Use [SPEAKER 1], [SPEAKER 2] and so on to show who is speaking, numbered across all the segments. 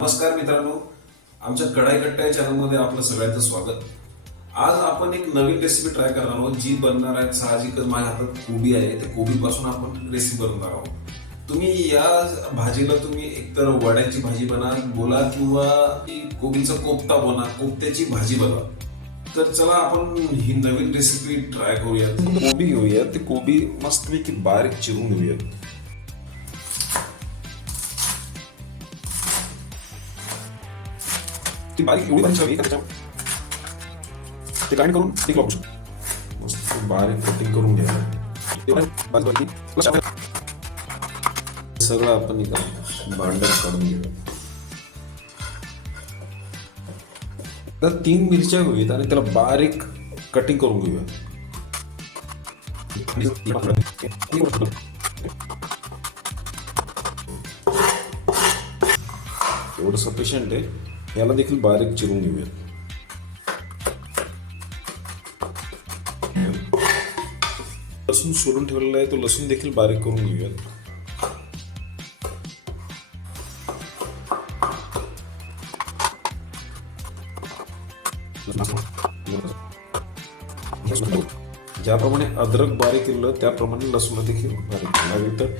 [SPEAKER 1] नमस्कार मित्रांनो. आमच्या कडाई कट्टा या चॅनलमध्ये आपलं सगळ्यांचं स्वागत. आज आपण एक नवीन रेसिपी ट्राय करणार आहोत जी बनणार आहे साहजिकच माझ्या हातात कोबी आहे. त्या कोबीपासून आपण रेसिपी बनवणार आहोत. तुम्ही या भाजीला तुम्ही एकतर वड्याची भाजी बना बोला किंवा कोबीचा कोफ्ता बना कोफ्त्याची भाजी बनवा तर चला आपण ही नवीन रेसिपी ट्राय करूयात. कोबी घेऊयात. ते कोबी मस्तपैकी बारीक चिरून घेऊयात. ती बारीक एवढी बारीक हवी का त्याच्यावर ते काय करून ते वापरू शकतो मस्त बारीक कटिंग करून घ्यायला सगळं आपण एका भांड्यात काढून घेऊया तर तीन मिरच्या घेऊयात आणि त्याला बारीक कटिंग करून घेऊया एवढं सफिशियंट आहे याला देखील बारीक चिरून घेऊयात. लसूण सोडून ठेवलेला आहे तो लसूण देखील बारीक करून घेऊयात. ज्याप्रमाणे अद्रक बारीक केलं त्याप्रमाणे लसूण देखील बारीक केलं. तर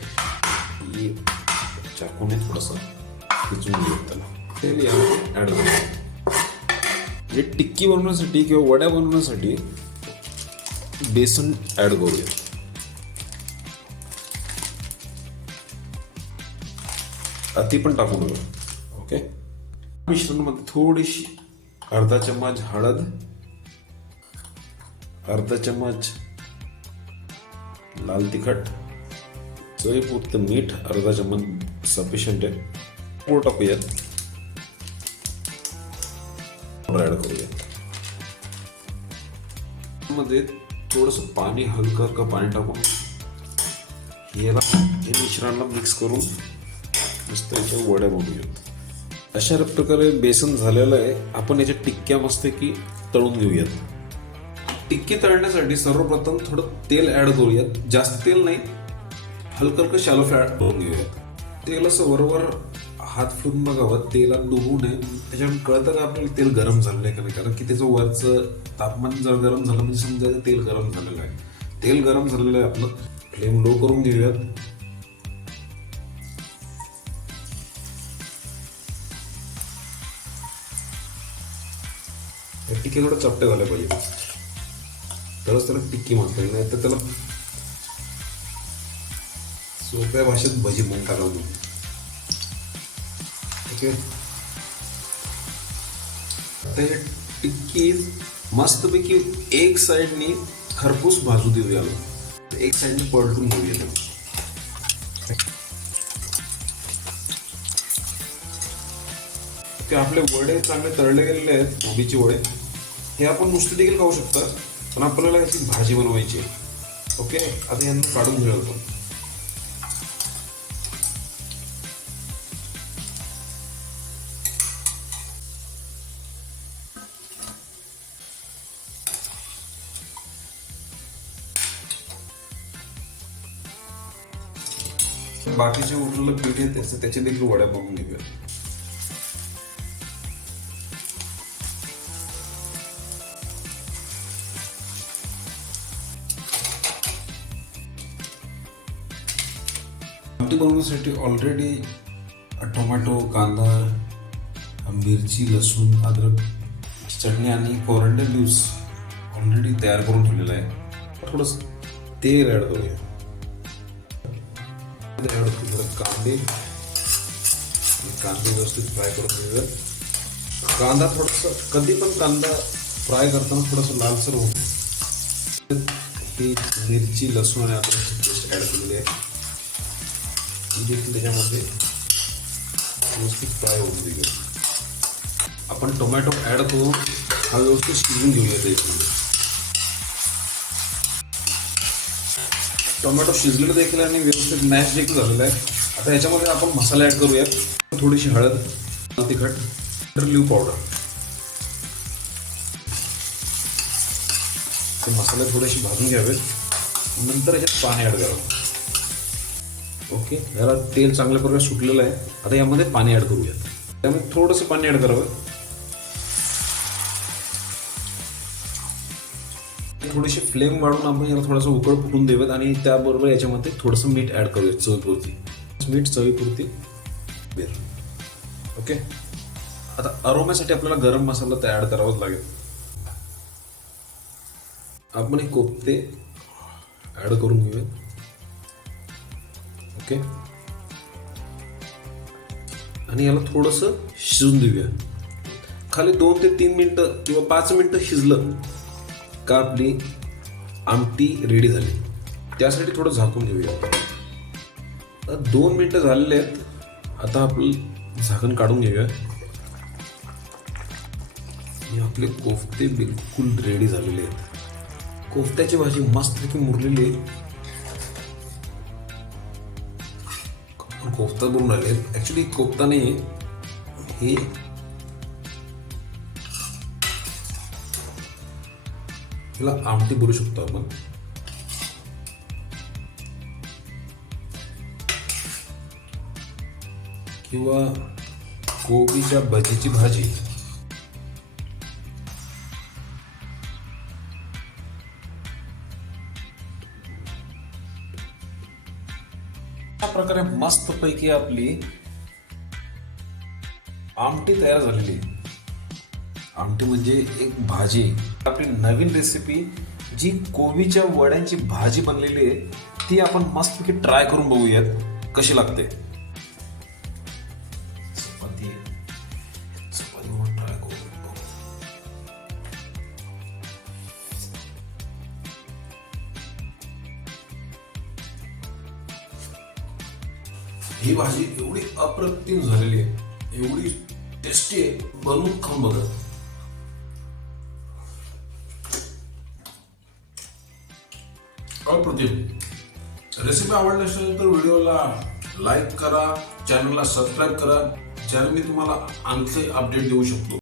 [SPEAKER 1] चाकूने थोडंसं खिचून घेऊ त्याला. तेल ॲड म्हणजे टिक्की बनवण्यासाठी किंवा वड्या बनवण्यासाठी बेसन ॲड करूया. अति पण टाकू नका ओके मिश्रणामध्ये थोडीशी अर्धा चम्मच हळद अर्धा चम्मच लाल तिखट चवीपुरतं मीठ अर्धा चम्मच सफिशियंट आहे. टाकूयात. टाकूयात ऍडमध्ये थोडस पाणी हलकं हलकं पाणी टाकून याला हे मिश्रणाला मिक्स करून मस्त याच्या वड्या बनवूयात अशा प्रकारे बेसन झालेलं आहे. आपण याच्या टिक्क्या मस्त की तळून घेऊयात. टिक्की तळण्यासाठी सर्वप्रथम थोडं तेल ऍड करूयात. जास्त तेल नाही. हलकं हलकं शालो फ्राय करून घेऊयात. तेल असं वरवर हात फिरून बघावं तेलात डुबू नये. त्याच्यावर कळतं का आपल्याला तेल गरम झालेलं आहे का नाही? कारण की त्याचं वरचं तापमान जर गरम झालं म्हणजे समजायचं तेल गरम झालेलं आहे. तेल गरम झालेलं आहे आपलं. फ्लेम लो करून घेऊयात. टिक्के थोडं चपटे झाले पाहिजे. तरच त्याला टिक्की म्हणता येईल. नाही तर त्याला सोप्या भाषेत भजी म्हणता लावून ओके. आता टिक्की मस्तपैकी एक साईडनी खरपूस भाजू देऊया एक साईडने पलटून घेऊया ते आपले वडे चांगले तळले गेलेले आहेत कोबीचे वडे. हे आपण नुसते देखील खाऊ शकता पण आपल्याला याची भाजी बनवायची आहे. ओके आता यांना काढून घेऊया आपण. बाकीचे उरलेलं पीठ येते त्याचे देखील वड्या बघून घेऊया. आमटी बनवण्यासाठी ऑलरेडी टोमॅटो कांदा मिरची लसूण अद्रक चटणी आणि कोरंडे ल्यूज ऑलरेडी तयार करून ठेवलेला आहे. थोडंसं तेल ॲड करूया. ॲड कांदे कांदे व्यवस्थित फ्राय करून घेऊया कांदा थोडंसं कधी पण कांदा फ्राय करताना थोडंसं लालसर होऊन ही मिरची लसूण आणि अद्रकची पेस्ट ॲड केलेली आहे ही देखील त्याच्यामध्ये व्यवस्थित फ्राय होऊन देऊया आपण टोमॅटो ॲड करून हा व्यवस्थित शिजून घेऊया त्याच्यामध्ये टोमॅटो शिजलेलं देखील आणि व्यवस्थित मॅश देखील झालेलं आहे. आता याच्यामध्ये आपण मसाला ॲड करूयात. थोडीशी हळद तिखट तिखट लिव पावडर ते मसाले थोडेसे भाजून घ्यावेत. नंतर याच्यात पाणी ॲड करावं. ओके ह्याला तेल चांगल्या प्रकारे सुटलेलं आहे. आता यामध्ये पाणी ॲड करूयात. त्यामुळे थोडंसं पाणी ॲड करावं. थोडीशी फ्लेम वाढून आपण याला थोडासा उकळ फुटून देऊयात आणि त्याबरोबर याच्यामध्ये थोडंसं मीठ ऍड करूयात चवीपुरती. मीठ चवीपुरती. बेर ओके? आता अरोम्यासाठी आपल्याला गरम मसाला तर ॲड करावाच लागेल. आपण हे कोफ्ते ऍड करून घेऊया ओके? आणि याला थोडंसं शिजून देऊया खाली दोन ते तीन मिनटं किंवा पाच मिनटं शिजलं का आपली आमटी रेडी झाली. त्यासाठी थोडं झाकून घेऊया. आता दोन मिनटं झालेले आहेत. आता आपलं झाकण काढून घेऊया. आपले कोफ्ते बिलकुल रेडी झालेले आहेत. कोफ्त्याची भाजी मस्तपैकी मुरलेली आहे. कोफ्ता बनवून राहिले ॲक्च्युली कोफ्ता नाही हे ह्याला आमटी बोलू शकतो आपण. किंवा कोबीच्या भजीची भाजी. प्रकारे मस्तपैकी आपली आमटी तयार झालेली आहे. आमटी म्हणजे एक भाजी. आपली नवीन रेसिपी जी कोबीच्या वड्यांची भाजी बनलेली आहे ती आपण मस्तपैकी ट्राय करून बघूयात कशी लागते. चपाती चपाती ट्राय करून ही भाजी एवढी अप्रतिम झालेली आहे एवढी टेस्टी आहे बनवून खाऊन बघा. हो, अप्रतिम रेसिपी आवडली असेल तर व्हिडिओला लाईक करा चॅनलला सबस्क्राईब करा ज्याने मी तुम्हाला आणखी अपडेट देऊ शकतो.